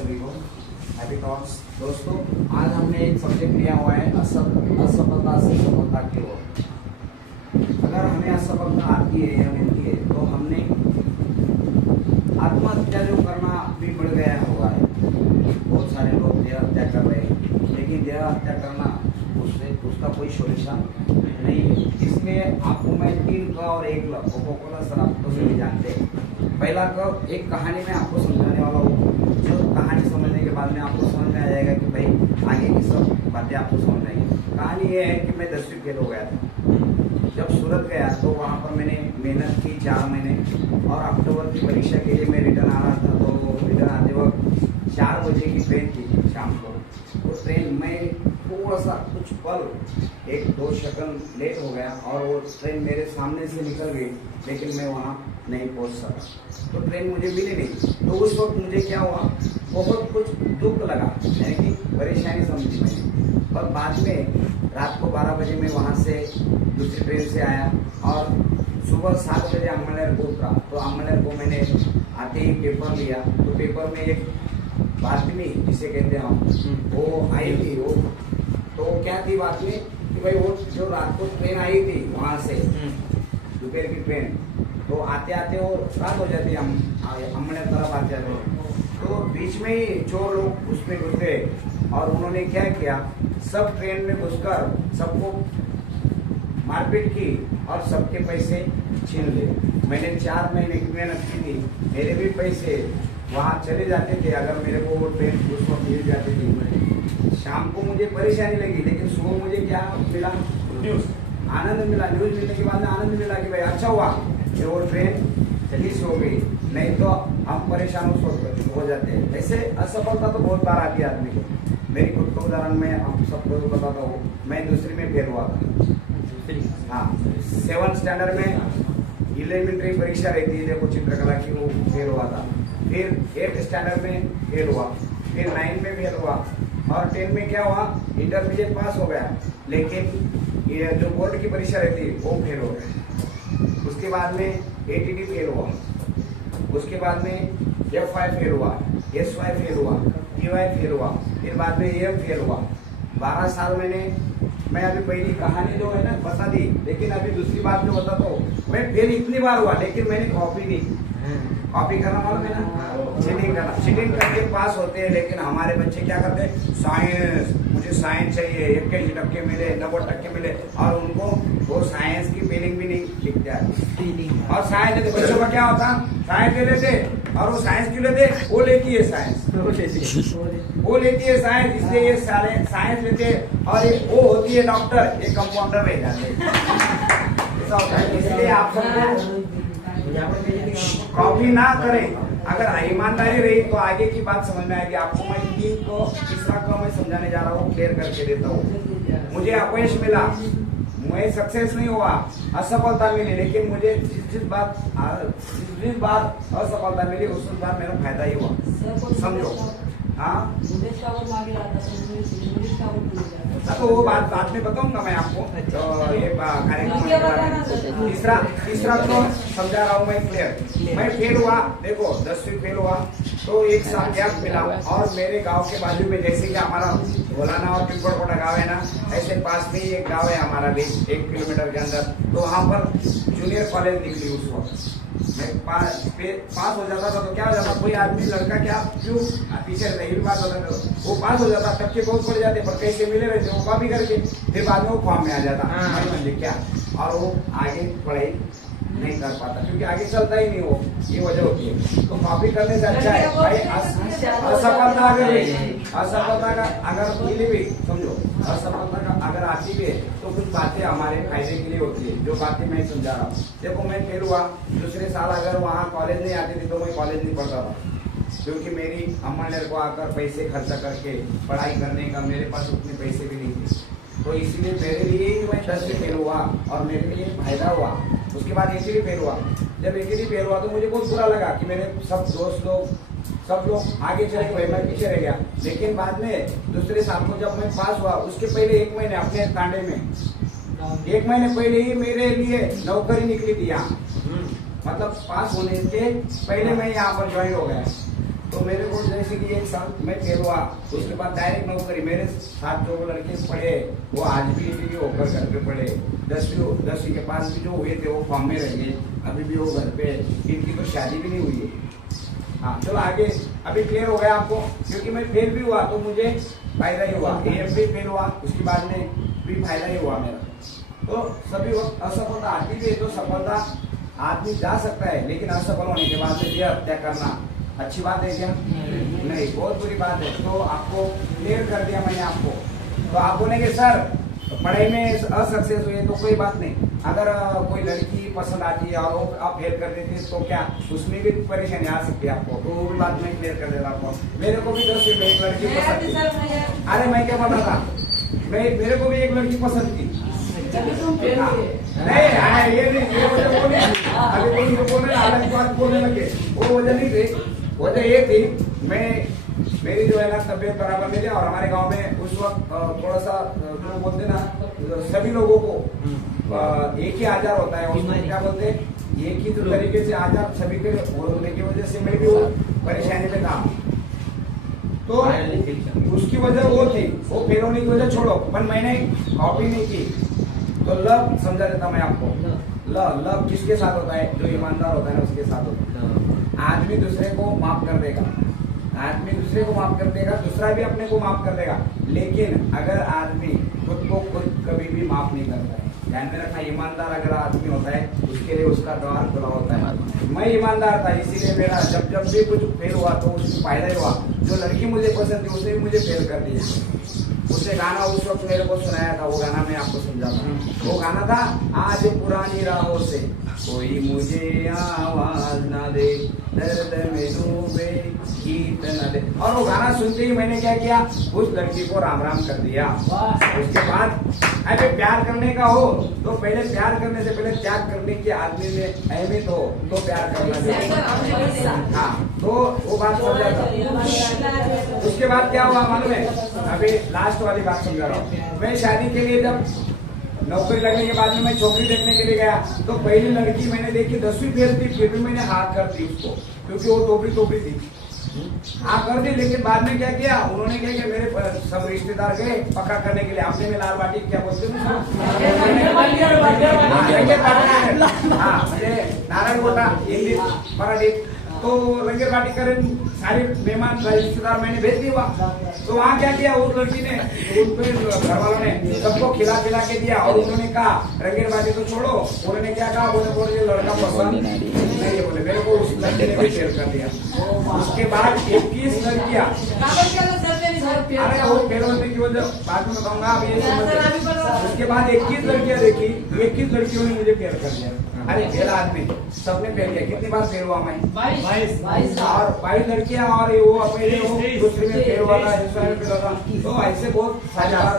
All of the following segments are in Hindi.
सभी को हैप्पी टॉक्स। दोस्तों, आज हमने एक सब्जेक्ट लिया हुआ है असफलता से सफलता की ओर। अगर हमें असफलता आती है या मिलती है तो हमने आत्महत्या जो करना भी बढ़ गया हुआ है। बहुत सारे लोग देह हत्या कर रहे हैं, लेकिन देह हत्या करना उसका कोई सोल्यूशन नहीं है। इसलिए आपको मैं 3 क और 1 ल कोका-कोला सर आप तो सभी जानते हैं। पहला क एक कहानी में आपको समझाने वाला हूँ, जो कहानी समझने के बाद में आपको समझ में आ जाएगा कि भाई आगे की सब बातें आपको समझ में आएगी। कहानी ये है कि मैं 10वीं फेल हो गया था। जब सूरत गया तो वहाँ पर मैंने मेहनत की 4 महीने, और अक्टूबर की परीक्षा के लिए मैं रिटर्न आ रहा था। तो रिटर्न आते वक्त 4 बजे की ट्रेन थी शाम को। वो ट्रेन में थोड़ा सा कुछ पल 1-2 सेकंड लेट हो गया और वो ट्रेन मेरे सामने से निकल गई, लेकिन मैं वहाँ नहीं पहुँच सका। तो ट्रेन मुझे मिली नहीं। तो उस वक्त मुझे क्या हुआ, बहुत कुछ दुख लगा, यानी कि परेशानी समझी मैंने। और बाद में रात को 12 बजे मैं वहाँ से दूसरी ट्रेन से आया और सुबह 7 बजे अम्बेडकर को उतरा। तो अम्बेडकर को मैंने आते ही पेपर लिया। तो पेपर में एक बातमी जिसे कहते हैं हम, वो आई थी। वो तो क्या थी बातमी कि भाई वो जो रात को ट्रेन आई थी वहाँ से दोपहर की ट्रेन, तो आते आते वो रात हो जाती है अम्बेडकर तरफ आते आते। तो बीच में ही चोर लोग उसमें घुस गए और उन्होंने क्या किया, सब ट्रेन में घुसकर सबको मारपीट की और सबके पैसे छीन लिए। मैंने 4 महीने की मेहनत की थी, मेरे भी पैसे वहाँ चले जाते थे अगर मेरे को वो ट्रेन उस वक्त मिल जाती थी। शाम को मुझे परेशानी लगी, लेकिन सुबह मुझे क्या मिला, न्यूज़, आनंद मिला। न्यूज़ मिलने के बाद में आनंद मिला कि भाई अच्छा हुआ कि वो ट्रेन मिस हो गई, नहीं तो हम परेशान हो जाते हैं। ऐसे असफलता तो बहुत बार आती है आदमी को। मेरी खुद को उदाहरण में आप सबको बताता हूँ, मैं दूसरी में फेल हुआ था। हाँ, 7th स्टैंडर्ड में एलिमेंट्री परीक्षा रहती है, देखो चित्रकला की, वो फेल हुआ था। फिर 8th स्टैंडर्ड में फेल हुआ, फिर 9 में फेल हुआ, और 10 में क्या हुआ, इंटरमीडिएट पास हो गया, लेकिन ये जो बोर्ड की परीक्षा रहती है वो फेल हो गया। उसके बाद में ATT फेल हुआ, उसके बाद में FY फेल हुआ, SY फेल हुआ, TY फेल हुआ, फिर बाद में AM फेल हुआ। 12 साल मैं अभी पहली कहानी जो है ना बता दी, लेकिन अभी दूसरी बात जो बताता हूँ, मैं फेल इतनी बार हुआ लेकिन मैंने कॉपी नहीं। कॉपी करना मालूम है ना, चीटिंग करना। चीटिंग करके पास होते हैं, लेकिन हमारे बच्चे क्या करते हैं, साइंस, मुझे साइंस चाहिए, 81% मिले, 90% मिले, और उनको वो साइंस की फीलिंग भी नहीं लिखते हैं। और साइंस लेते बच्चों का क्या होता, साइंस ले लेते, और वो साइंस क्यों लेते, वो लेती है साइंस, वो लेती है साइंस, इसलिए ये सारे साइंस लेते, और वो होती है डॉक्टर, ये कंपाउंडर रह जाते हैं। ऐसा होता है। इसलिए आप सबको कॉपी ना करें। अगर ईमानदारी रही तो आगे की बात समझ में आएगी। आपको मैं 3 को तीसरा को मैं समझाने जा रहा हूँ, क्लियर करके देता हूँ। मुझे अपयश मिला, मैं सक्सेस नहीं हुआ, असफलता मिली, लेकिन मुझे जिस बात असफलता मिली उस बात मेरा फायदा ही हुआ, समझो। हाँ, तो वो बात में बताऊंगा मैं आपको। तो ये कार्यक्रम तीसरा तो समझा रहा हूँ मैं, क्लियर। मैं फेल हुआ, देखो 10वीं फेल हुआ, तो 1 साल गैप मिला, और मेरे गांव के बाजू में, जैसे कि हमारा भोलाना और पिंपड़कोटा गाँव है ना, ऐसे पास में ही एक गाँव है हमारा भी 1 किलोमीटर के अंदर। तो वहाँ पर जूनियर कॉलेज निकली। उस वक्त मैं पास हो जाता था तो क्या हो जाता, कोई आदमी लड़का क्या क्यों पीछे नहीं बात होता, वो पास हो जाता, टक्के बहुत पड़ जाते, पर कैसे मिले रहते, वो कॉपी करके फिर बाद में वो फॉर्म में आ जाता। हाँ, क्या, और वो आगे पढ़ाई नहीं कर पाता, क्योंकि आगे चलता ही नहीं, वो ये वजह होती है। तो कॉपी करने से अच्छा है भाई, असफलता का अगर मिली भी, समझो, असफलता का अगर आती भी है तो कुछ बातें हमारे फायदे के लिए होती है, जो बातें मैं समझा रहा हूँ। देखो मैं फेल हुआ, दूसरे साल अगर वहाँ कॉलेज नहीं आती थी तो मैं कॉलेज नहीं पढ़ता था, क्योंकि मेरी अम्मा ने को आकर पैसे खर्चा करके पढ़ाई करने का मेरे पास उतने पैसे भी नहीं थे। तो इसलिए मेरे लिए ही मैं 10 फेल हुआ और मेरे लिए फायदा हुआ। उसके बाद ATT फेल हुआ। जब ATT फेल हुआ तो मुझे बहुत बुरा लगा कि मेरे सब दोस्त लोग सब लोग आगे चले गए, मैं पीछे रह गया। लेकिन बाद में दूसरे साल को जब मैं पास हुआ, उसके पहले 1 महीने अपने कांडे में 1 महीने पहले ही मेरे लिए नौकरी निकली थी यहाँ, मतलब पास होने के पहले मैं यहाँ पर ज्वाइन हो गया। तो मेरे को जैसे कि एक साल मैं फेल हुआ, उसके बाद डायरेक्ट नौकरी। मेरे साथ जो लड़के पढ़े वो आज भी होकर घर पे पढ़े, 10वीं के पास भी जो हुए थे वो फॉर्म में रह गए, अभी भी वो घर पे, इनकी तो शादी भी नहीं हुई है। हाँ चलो आगे, अभी क्लियर हो गया आपको, क्योंकि मैं फेल भी हुआ तो मुझे फायदा ही हुआ, AM भी फेल हुआ उसके बाद में भी फायदा ही हुआ मेरा। तो सभी वक्त असफलता आती भी है, तो सफलता आदमी जा सकता है, लेकिन असफल होने के बाद में हत्या करना अच्छी बात है क्या? नहीं, बहुत बुरी बात है। तो आपको क्लियर कर दिया मैंने आपको। तो आप बोलेंगे सर पढ़ाई में असक्सेस हुए तो कोई बात नहीं, अगर कोई लड़की पसंद आती है और वो आप फेल कर देते हैं तो क्या उसमें भी परेशानी आ सकती है आपको? तो वो भी बात मैं क्लियर कर देता आपको। मेरे को भी 10 में एक लड़की पसंद थी। अरे मैं क्या बोल रहा था, मेरे को भी एक लड़की पसंद थी। नहीं ये नहीं, अभी कोई बोलने अलग बात बोलने लगे, वो वजह नहीं थी। वजह ये थी मेरी जो है ना तबियत बराबर नहीं थी, और हमारे गांव में उस वक्त थोड़ा सा जो बोलते ना सभी लोगों को एक ही आजार होता है, उसमें क्या बोलते हैं एक ही तरीके से आजार सभी के होने की वजह से मैं भी वो परेशानी में था। तो उसकी वजह वो थी, वो फेल होने की वजह छोड़ो, पर मैंने कॉपी नहीं की। तो लव समझा देता मैं आपको, लव किसके साथ होता है? जो ईमानदार होता है ना उसके साथ होता है। आदमी दूसरे को माफ कर देगा, आदमी दूसरे को माफ कर देगा, दूसरा भी अपने को माफ कर देगा, लेकिन अगर आदमी खुद को खुद कभी भी माफ नहीं करता है। ध्यान में रखना, ईमानदार अगर आदमी होता है उसके लिए उसका द्वार खुला होता है। मैं ईमानदार था, इसीलिए मेरा जब भी कुछ फेल हुआ तो उसमें फायदा ही हुआ। जो लड़की मुझे पसंद थी उसने भी मुझे फेल कर दिया। उसने गाना उस वक्त मेरे को सुनाया था, वो गाना मैं आपको समझाता हूँ। वो गाना था, आज पुरानी राहों से कोई मुझे आवाज ना दे, दर्द में डूबे गीत न दे। और वो गाना सुनते ही मैंने क्या किया, उस लड़की को राम राम कर दिया। उसके बाद अरे प्यार करने का हो तो पहले प्यार करने से पहले त्याग करने की आदमी में अहमियत हो तो प्यार करना चाहिए। हाँ तो वो बात समझा था। उसके बाद क्या हुआ मालूम है? अभी लास्ट वाली बात समझा रहा हूँ। मैं शादी के लिए जब नौकरी लगने के बाद में मैं छोकरी देखने के लिए गया, तो पहली लड़की मैंने देखी 10वीं फेल थी, फिर भी मैंने हाँ कर दी उसको, क्योंकि वो टोपरी थी। हाँ कर दी, लेकिन बाद में क्या किया उन्होंने, क्या किया मेरे सब रिश्तेदार गए पक्का करने के लिए। आपने में लाल बाटी क्या बोलते हैं, हाँ नारायण गोटा हिंदी मराठी, तो लंगर बाटी करें सारे मेहमान रिश्तेदार मैंने भेज दिया। तो वहाँ क्या किया उस लड़की ने, उनके घर वालों ने सबको खिला के दिया, और उन्होंने कहा रंगेर बाटी तो छोड़ो। उन्होंने क्या कहा, बोले लड़का पसंद नहीं, बोले मेरे को उस लड़की ने भी शेयर कर दिया। उसके बाद 21 लड़कियां, अरे वो फेल होने की वजह बाद में बताऊंगा, अब ये उसके बाद 21 लड़कियां देखी, 21 लड़कियों ने मुझे फेल कर दिया। अरे फेल आदमी सबने फेल किया, कितनी बार फेल हुआ मैं? 22 लड़कियां, और वो अपने दूसरे में फेल हुआ था, दूसरे में फेल हुआ। तो ऐसे बहुत सारे बार,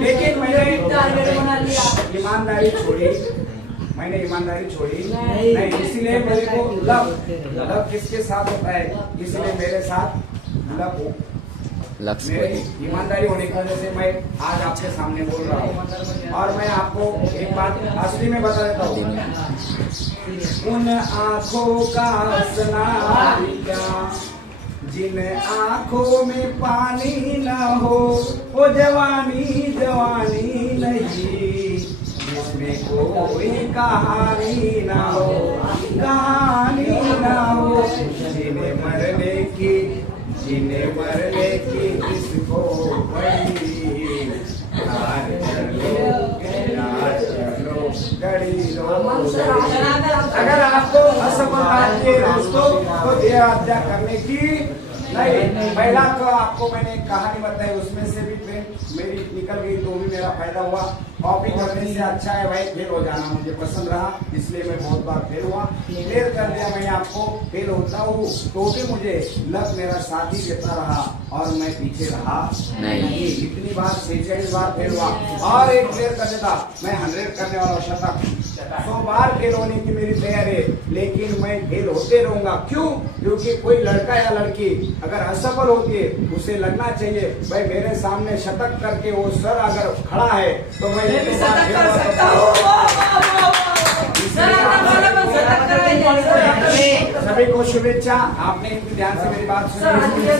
लेकिन मैंने ईमानदारी छोड़ी, नहीं, इसीलिए मेरे को लव किसके साथ होता है, इसीलिए मेरे साथ लव मेरी ईमानदारी होने की वजह से मैं आज आपके सामने बोल रहा हूँ। और मैं आपको एक बात असली में बता देता हूँ, उन आँखों का सनारिया जिन आँखों में पानी न हो, वो जवानी नहीं, जिसमें कोई कहानी ना हो, जिन्हें मरने की किसको पड़ी, अगर आपको असफलता आती है दोस्तों तो देह हत्या करने की नहीं। पहला तो आपको मैंने कहानी बताई, उसमें से भी ट्रेन मेरी निकल गई तो भी मेरा फायदा हुआ। कॉपी करने से अच्छा है भाई फेल हो जाना, मुझे पसंद रहा इसलिए मैं बहुत बार फेल हुआ। क्लियर कर दिया मैंने आपको, फेल होता हूँ तो भी मुझे लग मेरा साथ ही देता रहा और मैं पीछे रहा नहीं। इतनी बार 46 बार फेल हुआ। और एक क्लियर कर देता, मैं 100 करने वाला शतक 100 बार फेल होने की मेरी तैयारी है, लेकिन मैं फेल होते रहूंगा। क्यों? क्योंकि कोई लड़का या लड़की अगर असफल होती है उसे लगना चाहिए भाई मेरे सामने शतक करके वो सर अगर खड़ा है तो मैं शतक कर सकता हूँ। सभी को शुभेच्छा। आपने ध्यान से मेरी बात सुनी।